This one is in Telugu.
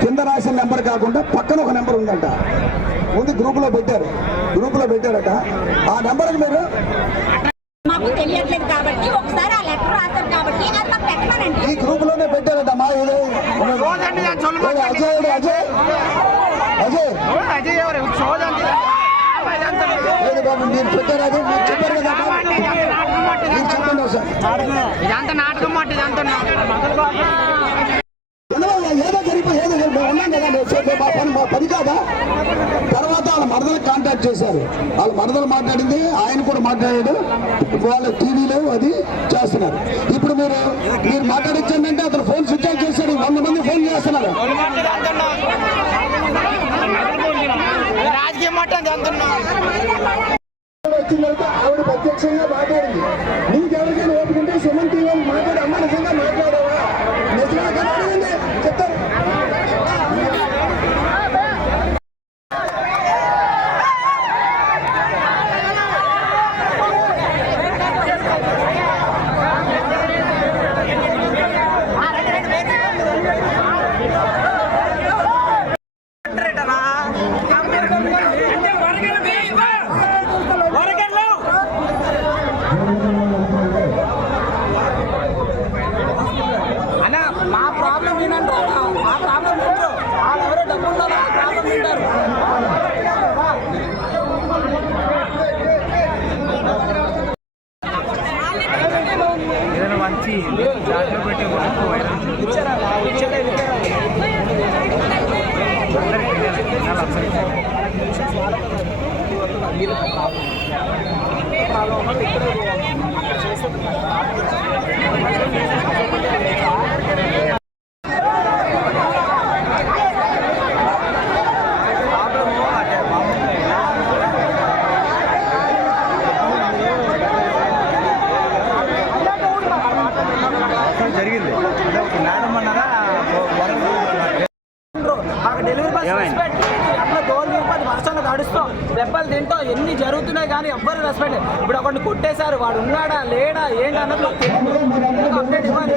కింద రాసిన నెంబర్ కాకుండా పక్కన ఒక నెంబర్ ఉందంట. ఉంది గ్రూపులో పెట్టారు. గ్రూపులో పెట్టారట. ఆ నెంబర్కి మీరు మాకు తెలియట్లేదు కాబట్టి ఒకసారి ఆ లెటర్ రాశారు కాబట్టి అది మాకు పెట్టమనండి. ఈ గ్రూపులోనే పెట్టారట మా ఏది అజయ్ ఏది అజయ్? అజయ్? అజయ్ ఎవరు? చూడండి ఏది బాబు మీరు పెట్టారు అది మీరు చెప్పారు కదా. మీరు చెప్పండి ఒకసారి. ఇదంతా నాటకం మాట ఇదంతా ఎందువల్ల ఏదో జరిగిపోయి ఏదో జరిగి- మేము ఉన్నాం కదా మేము చెప్పే మా పని మా పని కాదా తర్వాత వాళ్ళ కాంటాక్ట్ చేశారు. వాళ్ళ మరదలు మాట్లాడింది ఆయన కూడా మాట్లాడాడు. వాళ్ళ టీవీలో అది చేస్తున్నారు. ఇప్పుడు మీరు మీరు మాట్లాడించండి అంటే అతను ఫోన్ స్విచ్ ఆఫ్ చేశాడు వంద మంది ఫోన్ చేస్తున్నారు. తర్వాత ఆవిడ ప్రత్యక్షంగా మాట్లాడింది. నీకెవరికైనా ఓపుకుంటే సుమన్ టీవీ వాళ్ళు అన్న మా ప్రాబ్లం. మా ప్రాబ్లం వినరు వాళ్ళు ఎవరో డబ్బు ఉన్నారు ఆ ప్రాబ్లం వింటారు ఏదైనా మంచి జాగ్రత్త పెట్టే ఇచ్చారా? ఇచ్చారా? జరిగింది. మేడం అన్నారా డెలివరీ డోర్ వర్షాలు తడుస్తాం దెబ్బలు తింటాం ఎన్ని జరుగుతున్నాయి కానీ ఎవ్వరు రెస్పెక్ట్ ఇప్పుడు ఒకటి కొట్టేశారు వాడు ఉన్నాడా లేడా ఏంటి అన్నది. అప్డేట్ ఇవ్వాలి.